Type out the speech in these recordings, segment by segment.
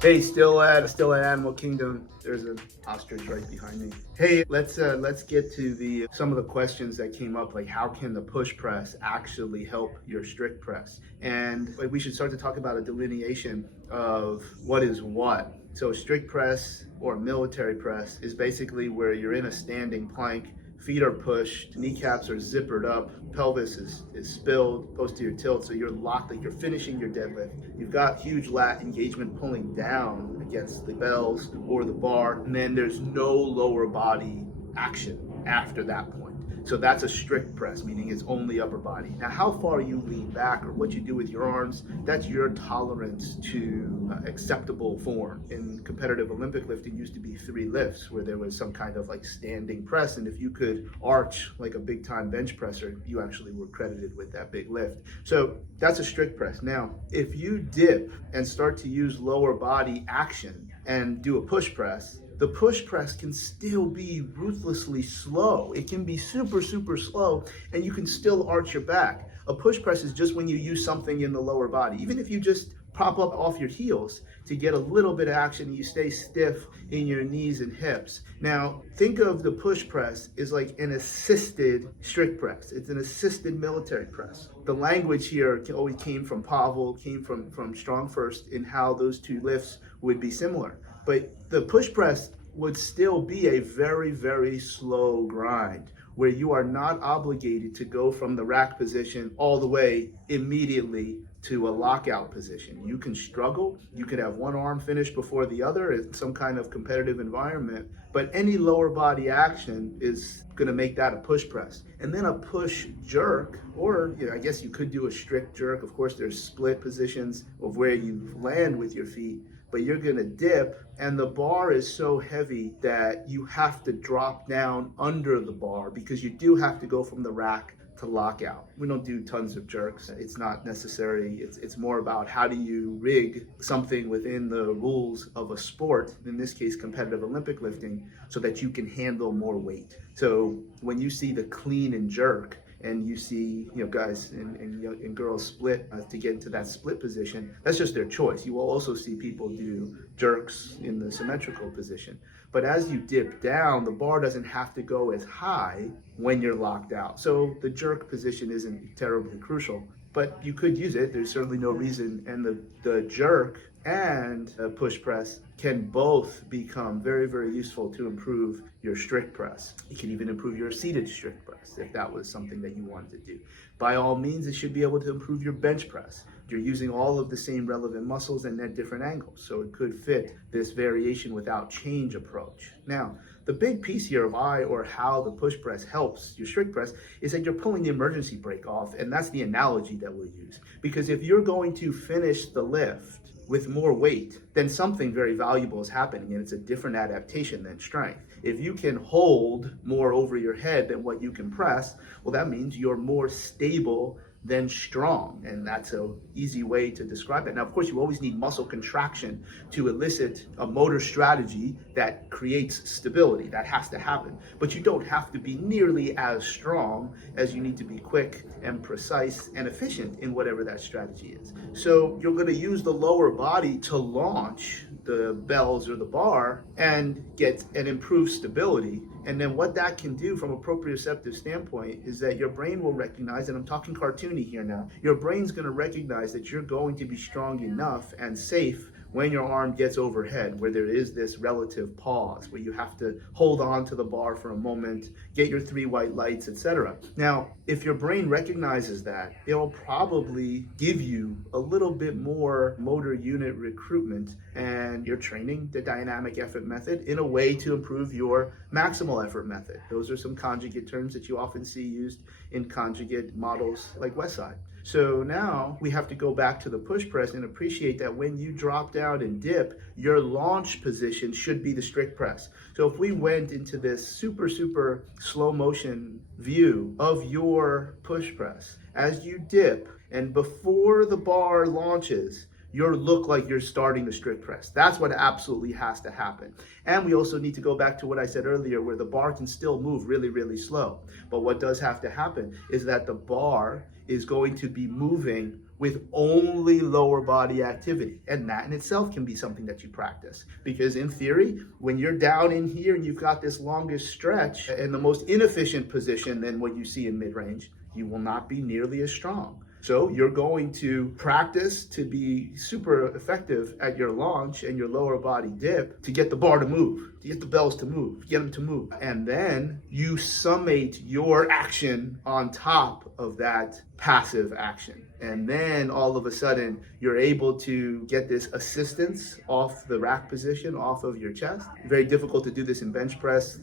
Hey, still at Animal Kingdom. There's an ostrich right behind me. Hey, let's get to the some of the questions that came up, like how can the push press actually help your strict press? And like, we should start to talk about a delineation of what is what. So strict press or military press is basically where you're in a standing plank. Feet are pushed, kneecaps are zippered up, pelvis is spilled, posterior tilt, so you're locked, like you're finishing your deadlift. You've got huge lat engagement pulling down against the bells or the bar, and then there's no lower body action after that point. So that's a strict press, meaning it's only upper body. Now, how far you lean back or what you do with your arms, that's your tolerance to acceptable form. In competitive Olympic lifting, used to be 3 lifts where there was some kind of like standing press, and if you could arch like a big time bench presser, you actually were credited with that big lift. So that's a strict press. Now, if you dip and start to use lower body action and do a push press, the push press can still be ruthlessly slow. It can be super, super slow, and you can still arch your back. A push press is just when you use something in the lower body. Even if you just pop up off your heels to get a little bit of action, you stay stiff in your knees and hips. Now, think of the push press as like an assisted strict press. It's an assisted military press. The language here always came from Pavel, came from Strong First, in how those two lifts would be similar. But the push press would still be a very, very slow grind where you are not obligated to go from the rack position all the way immediately to a lockout position. You can struggle. You could have one arm finished before the other in some kind of competitive environment, but any lower body action is going to make that a push press. And then a push jerk, or I guess you could do a strict jerk. Of course, there's split positions of where you land with your feet, but you're gonna dip, and the bar is so heavy that you have to drop down under the bar because you do have to go from the rack to lockout. We don't do tons of jerks. It's not necessary. It's more about how do you rig something within the rules of a sport, in this case competitive Olympic lifting, so that you can handle more weight. So when you see the clean and jerk, and you see, guys and girls split to get into that split position, that's just their choice. You will also see people do jerks in the symmetrical position. But as you dip down, the bar doesn't have to go as high when you're locked out. So the jerk position isn't terribly crucial, but you could use it. There's certainly no reason. And the jerk and push press can both become very, very useful to improve your strict press. It can even improve your seated strict press if that was something that you wanted to do. By all means, it should be able to improve your bench press. You're using all of the same relevant muscles and at different angles, so it could fit this variation without change approach. Now, the big piece here of why or how the push press helps your strict press is that you're pulling the emergency brake off, and that's the analogy that we'll use. Because if you're going to finish the lift with more weight, then something very valuable is happening, and it's a different adaptation than strength. If you can hold more over your head than what you can press, well, that means you're more stable than strong, and that's an easy way to describe it. Now, of course, you always need muscle contraction to elicit a motor strategy that creates stability. That has to happen, but you don't have to be nearly as strong as you need to be quick and precise and efficient in whatever that strategy is. So you're going to use the lower body to launch the bells or the bar and get an improved stability. And then what that can do from a proprioceptive standpoint is that your brain will recognize, and I'm talking cartoony here now, your brain's going to recognize that you're going to be strong enough and safe when your arm gets overhead, where there is this relative pause, where you have to hold on to the bar for a moment, get your 3 white lights, etc. Now, if your brain recognizes that, it'll probably give you a little bit more motor unit recruitment, and you're training the dynamic effort method in a way to improve your maximal effort method. Those are some conjugate terms that you often see used in conjugate models like Westside. So now we have to go back to the push press and appreciate that when you drop down and dip, your launch position should be the strict press. So if we went into this super, super slow motion view of your push press, as you dip and before the bar launches, you look like you're starting the strict press. That's what absolutely has to happen. And we also need to go back to what I said earlier, where the bar can still move really, really slow. But what does have to happen is that the bar is going to be moving with only lower body activity. And that in itself can be something that you practice. Because in theory, when you're down in here and you've got this longest stretch in the most inefficient position than what you see in mid-range, you will not be nearly as strong. So you're going to practice to be super effective at your launch and your lower body dip to get the bar to move, to get the bells to move, get them to move. And then you summate your action on top of that passive action. And then all of a sudden you're able to get this assistance off the rack position, off of your chest. Very difficult to do this in bench press,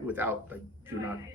without like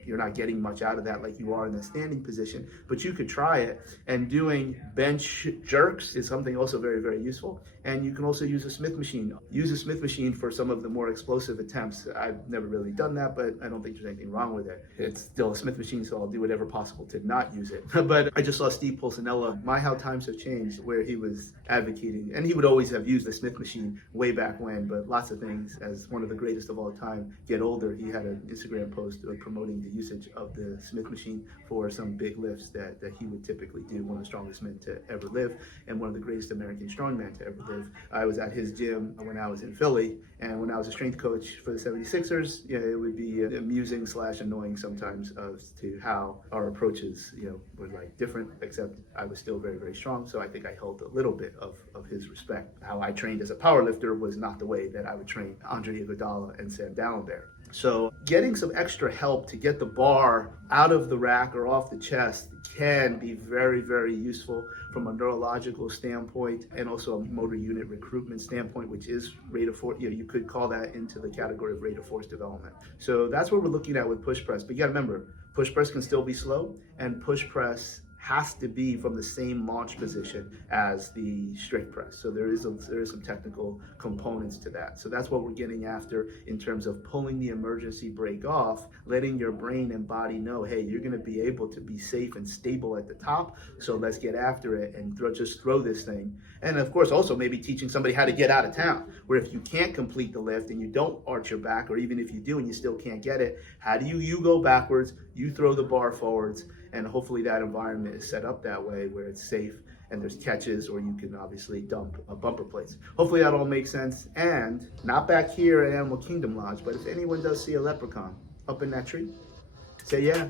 you're not getting much out of that like you are in the standing position, but you could try it. And doing bench jerks is something also very, very useful. And you can also use a Smith machine. Use a Smith machine for some of the more explosive attempts. I've never really done that, but I don't think there's anything wrong with it. It's still a Smith machine, so I'll do whatever possible to not use it. But I just saw Steve Pulcinella, my how times have changed, where he was advocating, and he would always have used the Smith machine way back when, but lots of things, as one of the greatest of all time, get older. He had an Instagram post promoting the usage of the Smith machine for some big lifts that he would typically do. One of the strongest men to ever live, and one of the greatest American strongmen to ever live. I was at his gym when I was in Philly, and when I was a strength coach for the 76ers, it would be amusing / annoying sometimes as to how our approaches, were like different, except I was still very, very strong. So I think I held a little bit of his respect. How I trained as a powerlifter was not the way that I would train Andre Iguodala and Sam Dallenberg. So getting some extra help to get the bar out of the rack or off the chest can be very, very useful from a neurological standpoint and also a motor unit recruitment standpoint, which is rate of force. You could call that into the category of rate of force development. So that's what we're looking at with push press. But you got to remember, push press can still be slow, and push press has to be from the same launch position as the strict press. So there is some technical components to that. So that's what we're getting after in terms of pulling the emergency brake off, letting your brain and body know, hey, you're going to be able to be safe and stable at the top. So let's get after it and just throw this thing. And of course, also maybe teaching somebody how to get out of town, where if you can't complete the lift and you don't arch your back, or even if you do and you still can't get it, how do you go backwards, you throw the bar forwards, and hopefully that environment is set up that way where it's safe and there's catches, or you can obviously dump bumper plates. Hopefully that all makes sense. And not back here at Animal Kingdom Lodge, but if anyone does see a leprechaun up in that tree, say yeah.